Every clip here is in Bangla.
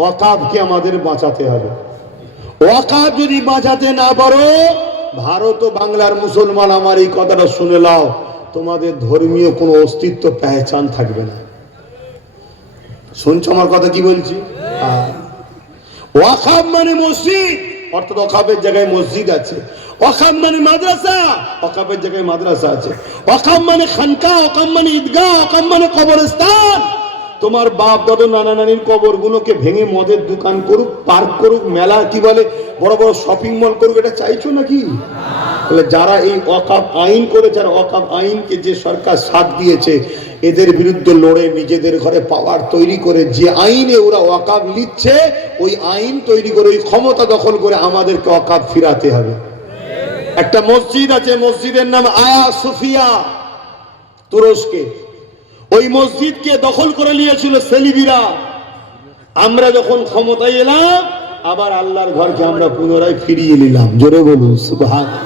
ওয়াকাফকে আমাদের বাঁচাতে হবে। ওয়াকাফ যদি বাঁচাতে না পারো, ভারত ও বাংলার মুসলমান আমার এই কথাটা শুনে নাও, তোমাদের ধর্মীয় কোনো অস্তিত্ব পেহচান থাকবে না। শুনছো আমার কথা কি বলছি? ওয়াকাফ মানে মসজিদ, অর্থাৎ ওয়াকাফের জায়গায় মসজিদ আছে। ওয়াকাফ মানে মাদ্রাসা, ওয়াকাফের জায়গায় মাদ্রাসা আছে। ওয়াকাফ মানে খানকা, ওয়াকাফ মানে ঈদগাহ, ওয়াকাফ মানে কবরস্থান। তোমার বাপ দাদা নানা নানির কবরগুলোকে ভেঙে মদের দোকান করুক, পার্ক করুক, মেলা কি বলে বড় বড় শপিং মল করুক, এটা চাইছো নাকি? তাহলে যারা এই ওয়াকাফ আইন করেছে, আর ওয়াকাফ আইনকে যে সরকার সাথ দিয়েছে, এদের বিরুদ্ধে লড়ে নিজেদের ঘরে পাওয়ার তৈরি করে যে আইনে ওরা ওয়াকাফ নিচ্ছে, ওই আইন তৈরি করে, ওই ক্ষমতা দখল করে আমাদেরকে ওয়াকাফ ফিরাতে হবে। একটা মসজিদ আছে, মসজিদের নাম আয়া সোফিয়া, তুরস্কে। ওই মসজিদকে দখল করে নিয়েছিল সেলিবিরা। আমরা যখন ক্ষমতায় এলাম, আবার আল্লাহর ঘরকে আমরা পুনরায় ফিরিয়ে নিলাম। জোরে বলুন সুবহানাল্লাহ।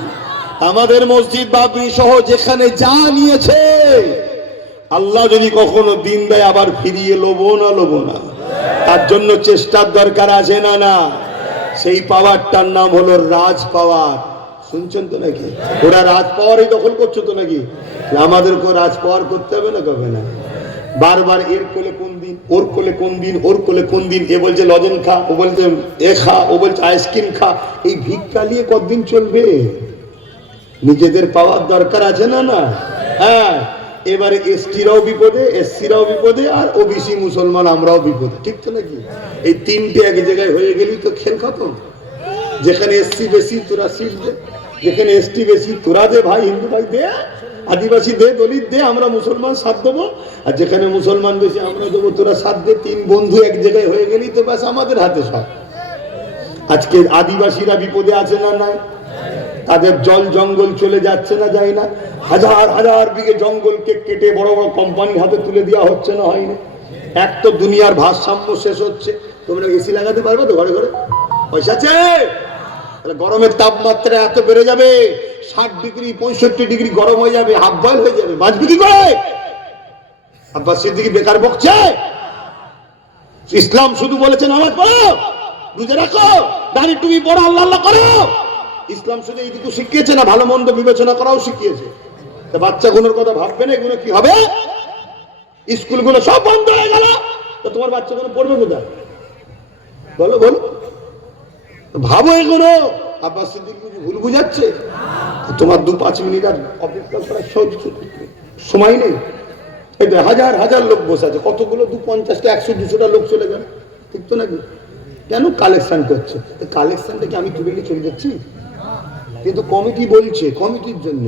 আমাদের মসজিদ বাবরি সহ যেখানে যা নিয়েছে, আল্লাহ যদি কখনো দিন দেয় আবার ফিরিয়ে লবো না। তার জন্য চেষ্টার দরকার আছে না? না। সেই পাওয়ারটার নাম হলো রাজ পাওয়ার। শুনছেন তো নাকি? ওরা রাজ পাওয়ারই দখল করছো তো নাকি? আমাদেরকে রাজ পাওয়ার করতে হবে না? কবে না? বারবার এর কোলে কোন দিন, ওর কোলে কোন দিন, ওর কোলে কোন দিন। এ বলছে লজেন খা, ও বলছে এ খা, ও বলছে আইসক্রিম খা। এই ভিক্ষা নিয়ে কতদিন চলবে? নিজেদের পাওয়ার দরকার আছে না? না। হ্যাঁ, এবারে এসটিরাও বিপদে, এসসিরাও বিপদে, আর ওবিসি মুসলমান আমরাও বিপদে। ঠিক তো নাকি? এই তিনটে এক জায়গায় হয়ে গেলেই তো খেল খতম। যেখানে এসসি বেশি তোরা সিট দে, যেখানে এসটি বেশি তোরা দে ভাই, হিন্দু ভাই দে, আদিবাসী দে, দলিত দে, আমরা মুসলমান সাথ দেবো। আর যেখানে মুসলমান বেশি আমরা দেবো, তোরা সাথ দে। তিন বন্ধু এক জায়গায় হয়ে গেলেই তো ব্যাস আমাদের হাতে সব। আজকে আদিবাসীরা বিপদে আছে না? নাই। তাদের জল জঙ্গল চলে যাচ্ছে না? যায় না? হাজার হাজার বিঘে জঙ্গলকে কেটে বড় বড় কোম্পানির হাতে তুলে দেওয়া হচ্ছে না? হয় না? এক তো দুনিয়ার ভারসাম্য শেষ হচ্ছে। তোমরা এসি লাগাতে পারবে তো ঘরে ঘরে? পয়সা আছে? তাহলে গরমের তাপমাত্রা এত বেড়ে যাবে, 60 ডিগ্রি 65 ডিগ্রি গরম হয়ে যাবে, হাফ বয়েল হয়ে যাবে। বাঁচবে কি করে? আব্বাস সিদ্দিকী বেকার বকছে? ইসলাম শুধু বলেছে নামাজ পড়ো, রোজা রাখো, দাড়ি টুপি পড়ো, আল্লাহ আল্লাহ করো। ইসলাম শুধু এইটুকু শিখিয়েছে না, ভালো মন্দ বিবেচনা করাও শিখিয়েছে। তা বাচ্চাগুলোর কথা ভাববে না? এগুলো কি হবে? স্কুলগুলো সব বন্ধ হয়ে গেল, তো তোমার বাচ্চাগুলো পড়বে কোথায়? বলো বলো, ভাবো এগুলো। আব্বাস সিদ্দিকী ভুল বুঝাচ্ছে? তোমার 2-5 মিনিট আর অপেক্ষা করার সময় নেই। এটা হাজার হাজার লোক বসে আছে, কতগুলো 50টা 100-200টা লোক চলে গেল। ঠিক তো নাকি? কেন কালেকশন করছে? কালেকশনটা কি আমি তুলে নিয়ে চলে যাচ্ছি? কিন্তু কমিটি বলছে, কমিটির জন্য।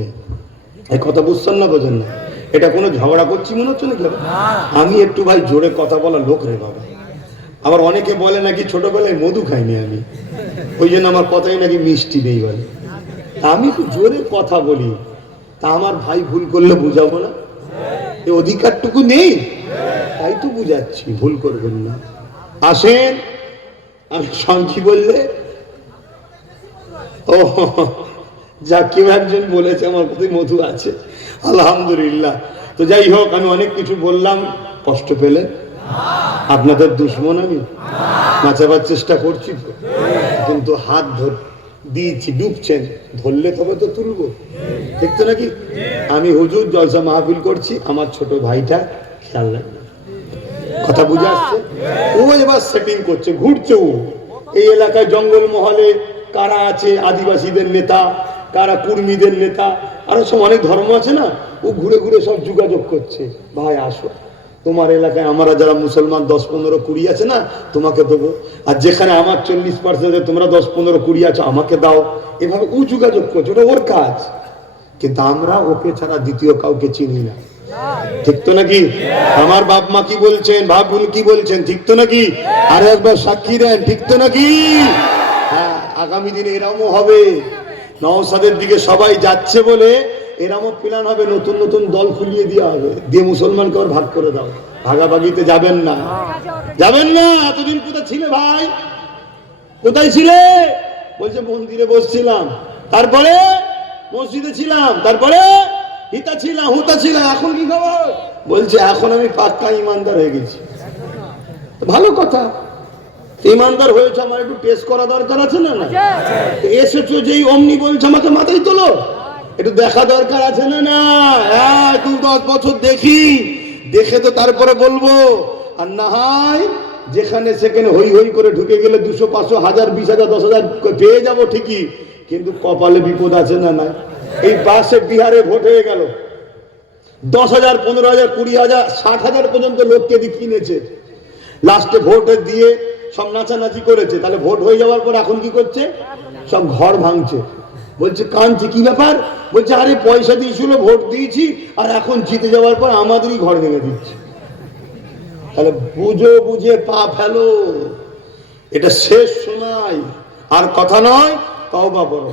এই কথা বুঝছেন না? বোঝেন না? এটা কোনো ঝগড়া করছি মনে হচ্ছে নাকি? আমি একটু ভাই জোরে কথা বলা লোক রে বাবা। আবার অনেকে বলে নাকি ছোটবেলায় মধু খাইনি আমি, ওই জন্য আমার কথাই নাকি মিষ্টি নেই বলে। আমি একটু জোরে কথা বলি, তা আমার ভাই ভুল করলে বুঝাবো না? এই অধিকারটুকু নেই, তাই তো বুঝাচ্ছি, ভুল করবেন না। আসেন, আমি সংক্ষি বললে ও যা কেউ একজন বলেছে আমার কথায় মধু আছে, আলহামদুলিল্লাহ। তো যাই হোক, আমি অনেক কিছু বললাম, কষ্ট পেলেন? আপনাদের দুশ্মন আমি? বাঁচাবার চেষ্টা করছি তো, কিন্তু হাত দিয়েছি, ডুবছেন, ধরলে তবে তো তুলবো। ঠিক তো নাকি? আমি হুজুর জলসা মাহফিল করছি, আমার ছোট ভাইটা খেয়াল রাখবে। কথা বুঝে আসছে? ও এবার সেটিং করছে, ঘুরছে। ও এই এলাকায় জঙ্গল মহলে কারা আছে, আদিবাসীদের নেতা, কারা কুর্মীদের নেতা, আরো সব অনেক ধর্ম আছে না, ও ঘুরে ঘুরে সব যোগাযোগ করছে। ভাই আসো, তোমার এলাকায় আমরা যারা মুসলমান 10-15-20 আছে না, তোমাকে দেবো। আর যেখানে আমার 40% তোমরা 10-15-20 আছো, আমাকে দাও। এভাবে ও যোগাযোগ করছে, ওটা ওর কাজ। কিন্তু আমরা ওকে ছাড়া দ্বিতীয় কাউকে চিনি না। ঠিক তো নাকি? আমার বাপ মা কি বলছেন, ভাব বোন কি বলছেন, ঠিক তো নাকি? আর একবার সাক্ষী দেন, ঠিক তো নাকি? হ্যাঁ, আগামী দিনে এরকমও হবে। নওশাদের দিকে সবাই যাচ্ছে বলে এরকমও প্ল্যান হবে, নতুন নতুন দল খুলিয়ে দেওয়া হবে, দিয়ে মুসলমানকে আবার ভাগ করে দাও। ভাগাভাগিতে যাবেন না, যাবেন না। এতদিন কোথায় ছিলে ভাই? কোথায় ছিলে? বলছে মন্দিরে বসছিলাম, তারপরে মসজিদে ছিলাম, তারপরে হিতা ছিলাম, হুতা ছিলাম। এখন কি খবর? বলছে এখন আমি পাক্কা ইমানদার হয়ে গেছি। ভালো কথা, ইমানদার হয়েছে, আমার একটু টেস্ট করা দরকার আছে না? না এসেছো যেই অমনি বলছে আমাকে মাথায় তোলো, একটু দেখা দরকার আছে না? না তুই 10 বছর দেখি, দেখে তো তারপরে বলবো। আর না হয় যেখানে সেখানে হই হই করে ঢুকে গেলে 200, 500, 1000, 20,000, 10,000 পেয়ে যাবো ঠিকই, কিন্তু কপালে বিপদ আছে না? না এই পাশে বিহারে ভোট হয়ে গেল, 10,000, 15,000, 20,000, 60,000 পর্যন্ত লোককে কিনেছে। লাস্টে ভোট দিয়ে সব নাচানাচি করেছে। তাহলে ভোট হয়ে যাওয়ার পর এখন কি করছে? সব ঘর ভাঙছে। বলছে কাঁদছে, কি ব্যাপার? বলছে আরে পয়সা দিয়েছিল, ভোট দিয়েছি, আর এখন জিতে যাওয়ার পর আমাদেরই ঘর ভেঙে দিচ্ছে। তাহলে বুঝে পা ফেলো, এটা শেষ শোনাই আর কথা নয়, তওবা করো।